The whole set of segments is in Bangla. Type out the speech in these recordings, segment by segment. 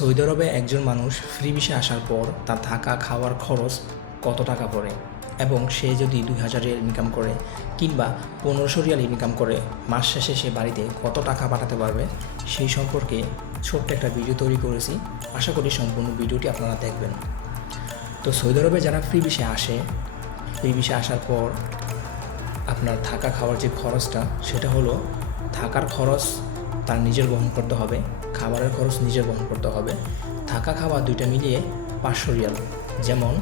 সৌদি আরবে একজন মানুষ ফ্রি ভিসা আসার পর তার থাকা খাওয়ার খরচ কত টাকা পড়ে? এবং সে যদি দুই হাজার রিয়াল ইনকাম করে কিংবা পনেরোশো রিয়াল ইনকাম করে, মাস শেষে সে বাড়িতে কত টাকা পাঠাতে পারবে? সেই সম্পর্কে ছোট্ট একটা ভিডিও তৈরি করেছি। আশা করি সম্পূর্ণ ভিডিওটি আপনারা দেখবেন। তো সৌদি আরবে যারা ফ্রি ভিসা আসে, ফ্রি ভিসা আসার পর আপনার থাকা খাওয়ার যে খরচটা, সেটা হলো থাকার খরচ তার নিজের বহন করতে হবে, খাবারের খরচ নিজের বহন করতে হবে। থাকা খাওয়া দুইটা মিলিয়ে পাঁচশো রিয়াল। যেমন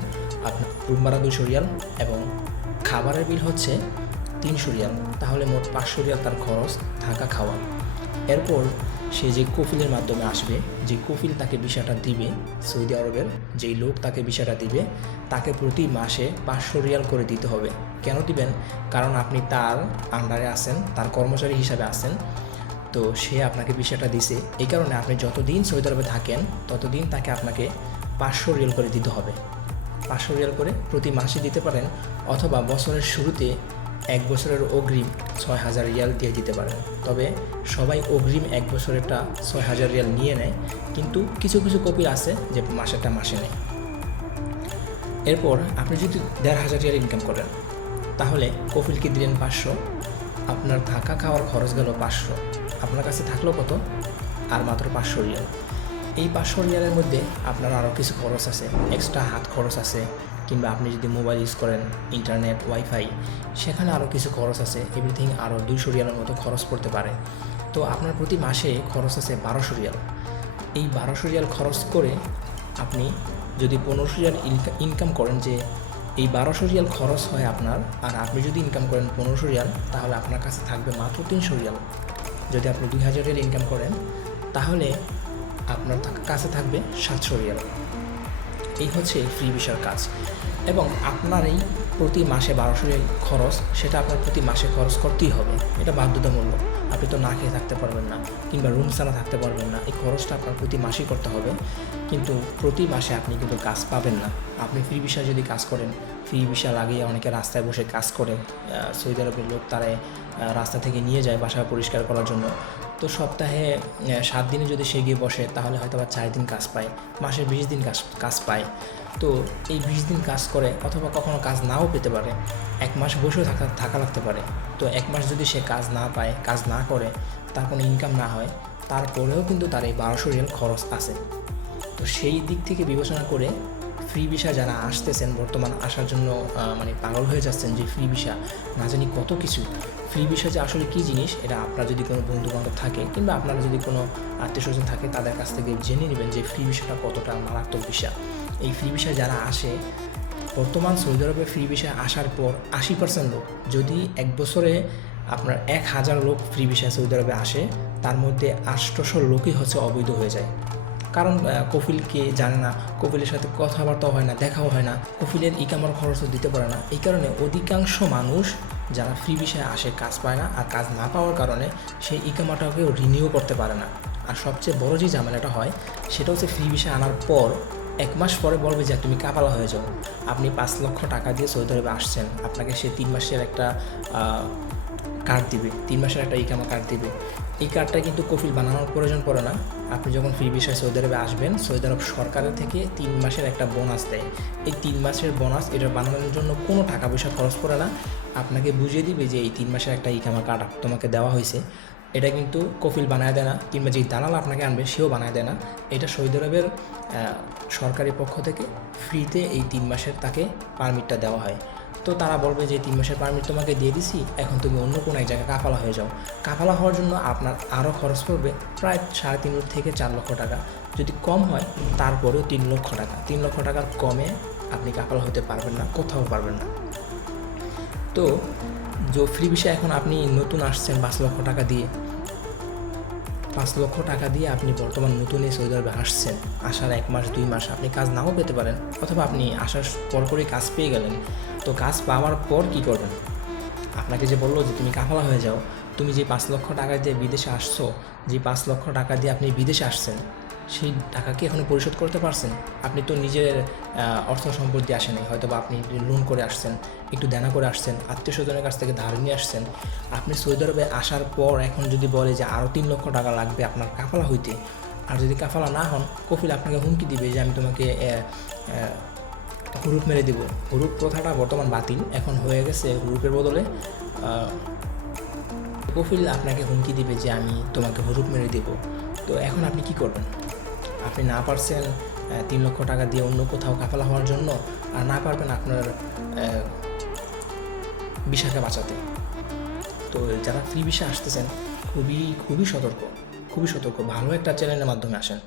আপনার রুম ভাড়া দুশো রিয়াল এবং খাবারের বিল হচ্ছে তিনশো রিয়াল। তাহলে মোট পাঁচশো রিয়াল তার খরচ থাকা খাওয়া। এরপর সে যে কফিলের মাধ্যমে আসবে, যে কফিল তাকে বিষয়টা দিবে সৌদি আরবের, যেই লোক তাকে বিষয়টা দিবে, তাকে প্রতি মাসে পাঁচশো রিয়াল করে দিতে হবে। কেন দিবেন? কারণ আপনি তার আন্ডারে আছেন, তার কর্মচারী হিসাবে আছেন। তো সে আপনাকে বিষয়টা দিছে। এই কারণে আপনি যতদিন সৌদি আরবে থাকেন, ততদিন তাকে আপনাকে পাঁচশো রিয়াল করে দিতে হবে। পাঁচশো রিয়াল করে প্রতি মাসে দিতে পারেন অথবা বছরের শুরুতে এক বছরের অগ্রিম ছয় হাজার রিয়াল দিয়ে দিতে পারেন। তবে সবাই অগ্রিম এক বছরেরটা ছয় হাজার রিয়াল নিয়ে নেয়, কিন্তু কিছু কিছু কপি আছে যে মাসেরটা মাসে নেয়। এরপর আপনি যদি দেড় হাজার রিয়াল ইনকাম করেন, তাহলে কফিলকে দিলেন পাঁচশো? আপনার থাকা খাওয়ার খরচ গেল পাঁচশো। আপনার কাছে থাকল কত? আর মাত্র পাঁচশো রিয়াল। এই পাঁচশো রিয়ালের মধ্যে আপনার আরও কিছু খরচ আছে। এক্সট্রা হাত খরচ আছে, কিংবা আপনি যদি মোবাইল ইউজ করেন, ইন্টারনেট, ওয়াইফাই, সেখানে আরও কিছু খরচ আছে। এভরিথিং আরও দুইশো রিয়ালের মতো খরচ পড়তে পারে। তো আপনার প্রতি মাসে খরচ আছে বারোশো রিয়াল। এই বারোশো রিয়াল খরচ করে আপনি যদি পনেরোশো রিয়াল ইনকাম করেন যে এই বারোশো রিয়াল খরচ হয় আপনার, আর আপনি যদি ইনকাম করেন পনেরোশো রিয়াল, তাহলে আপনার কাছে থাকবে মাত্র তিনশো রিয়াল। যদি আপনি দুই হাজার রিয়াল ইনকাম করেন, তাহলে আপনার কাছে থাকবে সাতশো রিয়াল। এই হচ্ছে ফ্রি ভিসার কাজ। এবং আপনার এই প্রতি মাসে বারোশো রিয়াল খরচ, সেটা আপনার প্রতি মাসে খরচ করতেই হবে। এটা বাধ্যতামূলক। আপনি তো না খেয়ে থাকতে পারবেন না, কিংবা রুম ছাড়া থাকতে পারবেন না। এই খরচটা আপনার প্রতি মাসেই করতে হবে। কিন্তু প্রতি মাসে আপনি কিন্তু কাজ পাবেন না। আপনি ফ্রি ভিসা যদি কাজ করেন ফ্রি ভিসা লাগিয়ে অনেকে রাস্তায় বসে কাজ করে সৌদি আরবের লোক তারা রাস্তা থেকে নিয়ে যায় বাসা পরিষ্কার করার জন্য। তো সপ্তাহে সাত দিনে যদি সে গিয়ে বসে, তাহলে হয়তো বা চার দিন কাজ পায়, মাসে বিশ দিন কাজ কাজ পায়। তো এই বিশ দিন কাজ করে অথবা কখনো কাজ নাও পেতে পারে, এক মাস বসেও থাকা থাকা লাগতে পারে। তো এক মাস যদি সে কাজ না পায়, কাজ না করে, তার কোনো ইনকাম না হয়, তারপরেও কিন্তু তার এই বারোশো রিয়াল খরচ আছে। তো সেই দিক থেকে বিবেচনা করে ফ্রি ভিসা যারা আসতেছেন বর্তমান আসার জন্য মানে পাগল হয়ে যাচ্ছেন যে ফ্রি ভিসা, না জানি কত কিছু। ফ্রি ভিসা যে আসলে কী জিনিস, এটা আপনার যদি কোনো বন্ধু বান্ধব থাকে কিংবা আপনার যদি কোনো আত্মীয় স্বজন থাকে, তাদের কাছ থেকে জেনে নেবেন যে ফ্রি ভিসাটা কতটা মারাত্মক ভিসা। এই ফ্রি ভিসা যারা আসে, বর্তমান সৌদি আরবে ফ্রি ভিসা আসার পর আশি পার্সেন্ট লোক। যদি এক বছরে আপনার এক হাজার লোক ফ্রি ভিসা সৌদি আরবে আসে, তার মধ্যে আষ্টশো লোকই হচ্ছে অবৈধ হয়ে যায়। কারণ কফিলকে জানে না, কফিলের সাথে কথাবার্তাও হয় না, দেখাও হয় না, কফিলের ইকামার খরচও দিতে পারে না। এই কারণে অধিকাংশ মানুষ যারা ফ্রি বিষয়ে আসে, কাজ পায় না আর কাজ না পাওয়ার কারণে সেই ইকামাটাকেও রিনিউ করতে পারে না। আর সবচেয়ে বড় যে ঝামেলাটা হয়, সেটা হচ্ছে ফ্রি বিষয় আনার পর এক মাস পরে বলবে যে তুমি কাপালা হয়ে যাও। আপনি পাঁচ লক্ষ টাকা দিয়ে সৌদি আরবে আসছেন। আপনাকে সে তিন মাসের একটা কার্ড দিবে, তিন মাসের একটা ইকামা কার্ড দিবে। এই কার্ডটা কিন্তু কফিল বানানোর প্রয়োজন পড়ে না। আপনি যখন ফ্রি বিষয়ে সৌদি আরবে আসবেন, সৌদি আরব সরকারের থেকে তিন মাসের একটা বোনাস দেয়। এই তিন মাসের বোনাস এটা বানানোর জন্য কোনো টাকা পয়সা খরচ করে না। আপনাকে বুঝিয়ে দিবে যে এই তিন মাসের একটা ইকামা কার্ড তোমাকে দেওয়া হয়েছে। এটা কিন্তু কফিল বানায় দেয় না, কিংবা যেই দালাল আপনাকে আনবে, সেও বানায় দেয় না। এটা সৌদি আরবের সরকারি পক্ষ থেকে ফ্রিতে এই তিন মাসের তাকে পারমিটটা দেওয়া হয়। তো তারা বলবে যে তিন মাসের পারমিট তোমাকে দিয়ে দিছি, এখন তুমি অন্য কোনো এক জায়গায় কাফালা হয়ে যাও। কাফালা হওয়ার জন্য আপনার আরও খরচ পড়বে প্রায় সাড়ে তিন থেকে চার লক্ষ টাকা। যদি কম হয়, তারপরেও তিন লক্ষ টাকা। তিন লক্ষ টাকার কমে আপনি কাফালা হতে পারবেন না, কোথাও পারবেন না। তো যে ফ্রি বিষয়ে এখন আপনি নতুন আসছেন পাঁচ লক্ষ টাকা দিয়ে। পাঁচ লক্ষ টাকা দিয়ে আপনি বর্তমান নতুন এই সৌদি আরবে আসছেন। আসার এক মাস, দুই মাস আপনি কাজ নাও পেতে পারেন, অথবা আপনি আসার পর করে কাজ পেয়ে গেলেন। তো কাজ পাওয়ার পর কি করবেন? আপনাকে যে বলল যে তুমি কাফালা হয়ে যাও, তুমি যে পাঁচ লক্ষ টাকা দিয়ে বিদেশে আসছো, যে পাঁচ লক্ষ টাকা দিয়ে আপনি বিদেশে আসছেন সেই টাকা কি এখনও পরিশোধ করতে পারছেন? আপনি তো নিজের অর্থ সম্পদ দিয়ে আসেনি হয়তো বা আপনি লোন করে আসছেন, একটু দেনা করে আসছেন, আত্মীয় স্বজনের কাছ থেকে ধার নিয়ে আসছেন। আপনি সৌদি আরবে আসার পর এখন যদি বলে যে আরও তিন লক্ষ টাকা লাগবে আপনার কাফালা হইতে, আর যদি কাফালা না হন, কফিল আপনাকে হুমকি দিবে যে আমি তোমাকে হুরুপ মেরে দিব। হুরুপ প্রথাটা বর্তমান বাতিল, এখন হয়ে গেছে হুরুপের বদলে। কফিল আপনাকে হুমকি দিবে যে আমি তোমাকে হুরুপ মেরে দেব। তো এখন আপনি কি করবেন? আপনি না পারছেন তিন লক্ষ টাকা দিয়ে অন্য কোথাও কাফালা হওয়ার জন্য, আর না পারবেন আপনার বিষাকে বাঁচাতে। তো যারা ফ্রি বিষে আসতেছেন, খুবই খুবই সতর্ক খুবই সতর্ক। ভালো একটা চ্যানেলের মাধ্যমে আসেন।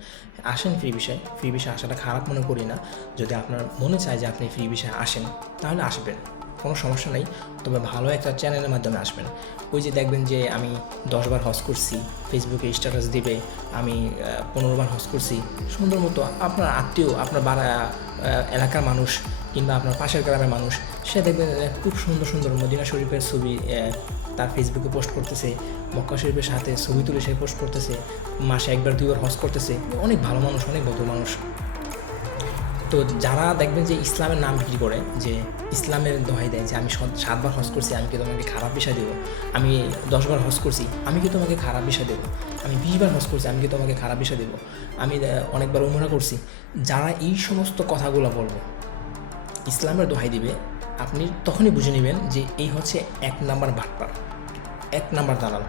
আসেন ফ্রি বিষয়ে ফ্রি বিষয়ে আসাটা খারাপ মনে করি না। যদি আপনার মনে চায় যে আপনি ফ্রি বিষয়ে আসেন, তাহলে আসবেন। কোনো সমস্যা নেই, তবে ভালো একটা চ্যানেলের মাধ্যমে আসবেন। ওই যে দেখবেন যে আমি দশবার হজ করছি ফেসবুকে স্ট্যাটাস দিবে, আমি পনেরো বার হজ করছি। সুন্দর মতো আপনার আত্মীয়, আপনার বাড়া এলাকার মানুষ কিংবা আপনার পাশের গ্রামের মানুষ, সে দেখবেন খুব সুন্দর সুন্দর মদিনা শরীফের ছবি তার ফেসবুকে পোস্ট করতেছে, মক্কা শরীফের সাথে ছবি তুলে সে পোস্ট করতেছে, মাসে একবার দুইবার হজ করতেছে। অনেক ভালো মানুষ, অনেক ভদ্র মানুষ। তো যারা দেখবেন যে ইসলামের নাম বিক্রি করে, যে ইসলামের দোহাই দেয় যে আমি সাতবার হজ করছি, আমি কি তোমাকে খারাপ বিষয় দেবো? আমি দশবার হজ করছি, আমি কি তোমাকে খারাপ বিষয় দেবো? আমি বিশবার হজ করছি, আমি কি তোমাকে খারাপ বিষয় দেবো? আমি অনেকবার উমরা করছি। যারা এই সমস্ত কথাগুলো বলবে, ইসলামের দোহাই দিবে, আপনি তখনই বুঝে নেবেন যে এই হচ্ছে এক নাম্বার বাটপার, এক নাম্বার দালাল।